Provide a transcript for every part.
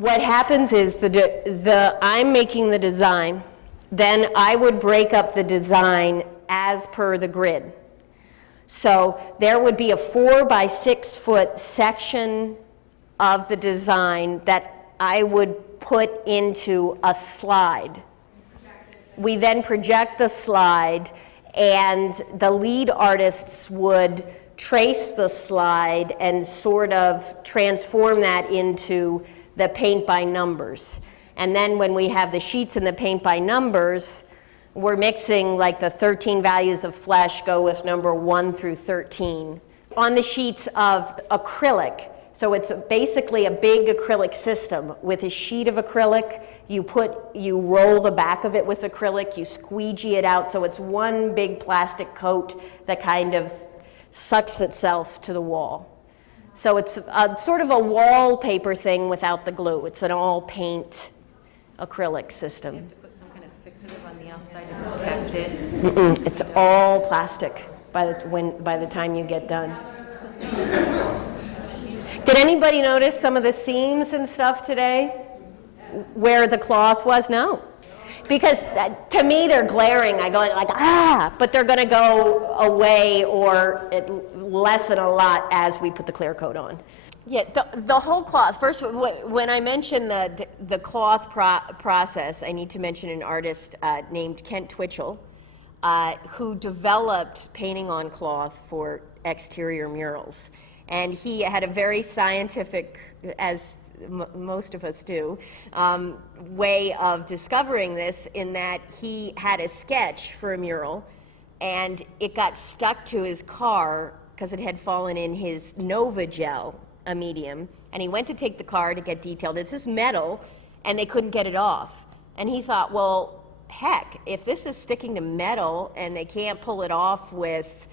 what happens is I'm making the design, then I would break up the design as per the grid. So there would be a 4 by 6 foot section of the design that I would put into a slide. We then project the slide, and the lead artists would trace the slide and sort of transform that into the paint by numbers. And then when we have the sheets in the paint by numbers, we're mixing like the 13 values of flesh go with number 1 through 13. On the sheets of acrylic, so it's basically a big acrylic system. With a sheet of acrylic, you roll the back of it with acrylic, you squeegee it out, so it's one big plastic coat that kind of sucks itself to the wall. So it's sort of a wallpaper thing without the glue. It's an all paint acrylic system. You have to put some kind of fixative on the outside to protect it. It's all plastic by the time you get done. Did anybody notice some of the seams and stuff today where the cloth was? No. Because to me, they're glaring. I go like, but they're going to go away or lessen a lot as we put the clear coat on. Yeah, the whole cloth. First, when I mention the cloth process, I need to mention an artist named Kent Twitchell, who developed painting on cloth for exterior murals. And he had a very scientific, as most of us do, way of discovering this, in that he had a sketch for a mural and it got stuck to his car because it had fallen in his Nova gel, a medium, and he went to take the car to get detailed. It's this metal and they couldn't get it off. And he thought, well, heck, if this is sticking to metal and they can't pull it off with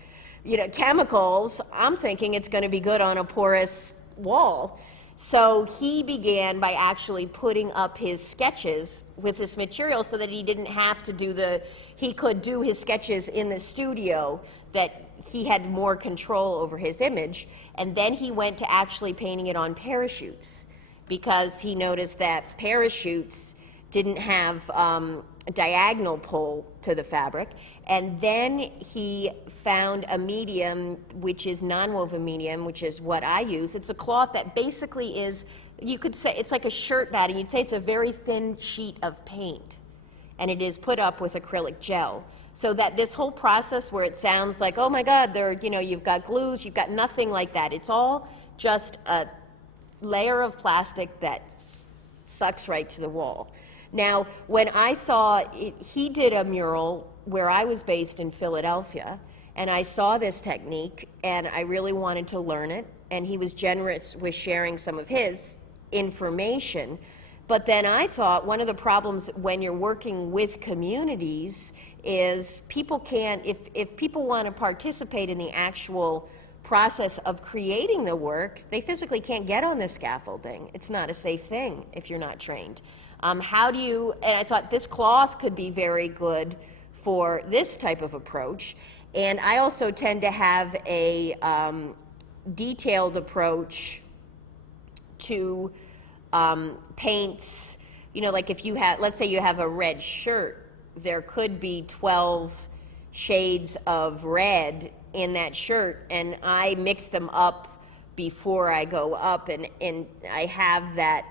chemicals, I'm thinking it's going to be good on a porous wall. So he began by actually putting up his sketches with this material so that he didn't have to he could do his sketches in the studio, that he had more control over his image. And then he went to actually painting it on parachutes, because he noticed that parachutes didn't have a diagonal pull to the fabric. And then he found a medium, which is non-woven medium, which is what I use. It's a cloth that basically is, you could say, it's like a shirt batting. You'd say it's a very thin sheet of paint. And it is put up with acrylic gel. So that this whole process where it sounds like, oh my God, you've got glues, you've got nothing like that. It's all just a layer of plastic that sucks right to the wall. Now, when I saw he did a mural where I was based in Philadelphia, and I saw this technique, and I really wanted to learn it, and he was generous with sharing some of his information. But then I thought one of the problems when you're working with communities is people can't, if people want to participate in the actual process of creating the work, they physically can't get on the scaffolding. It's not a safe thing if you're not trained. And I thought this cloth could be very good for this type of approach. And I also tend to have a detailed approach to paints. Like if you have, let's say you have a red shirt, there could be 12 shades of red in that shirt, and I mix them up before I go up, and I have that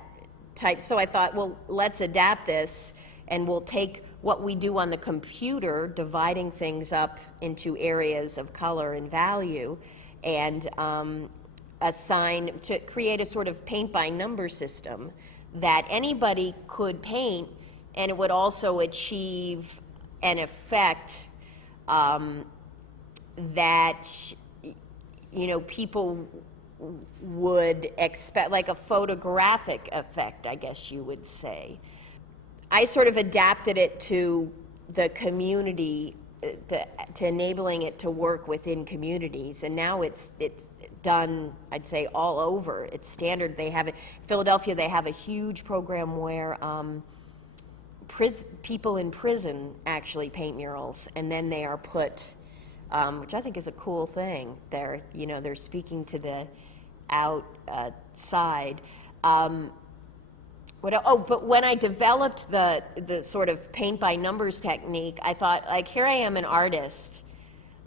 type. So I thought, well, let's adapt this, and we'll take what we do on the computer, dividing things up into areas of color and value, and assign to create a sort of paint by number system that anybody could paint, and it would also achieve an effect that people would expect, like a photographic effect, I guess you would say. I sort of adapted it to the community, to enabling it to work within communities, and now it's done, I'd say, all over. It's standard. They have it. Philadelphia, they have a huge program where people in prison actually paint murals, and then they are put, which I think is a cool thing. They're they're speaking to the outside. But when I developed the sort of paint by numbers technique, I thought, like, here I am, an artist.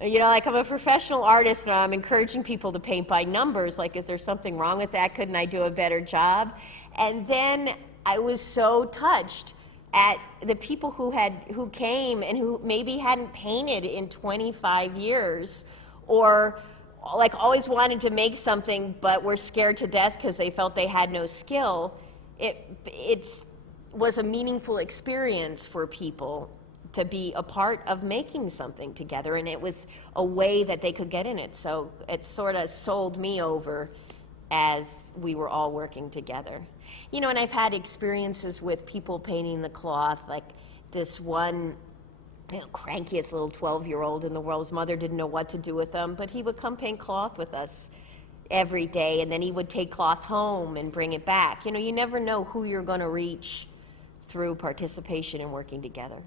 Like, I'm a professional artist, and I'm encouraging people to paint by numbers. Like, is there something wrong with that? Couldn't I do a better job? And then I was so touched at the people who came and who maybe hadn't painted in 25 years, or like always wanted to make something but were scared to death because they felt they had no skill. It was a meaningful experience for people to be a part of making something together, and it was a way that they could get in it. So it sort of sold me over as we were all working together. And I've had experiences with people painting the cloth, like this one crankiest little 12-year-old in the world. His mother didn't know what to do with him, but he would come paint cloth with us every day, and then he would take cloth home and bring it back. You never know who you're going to reach through participation and working together.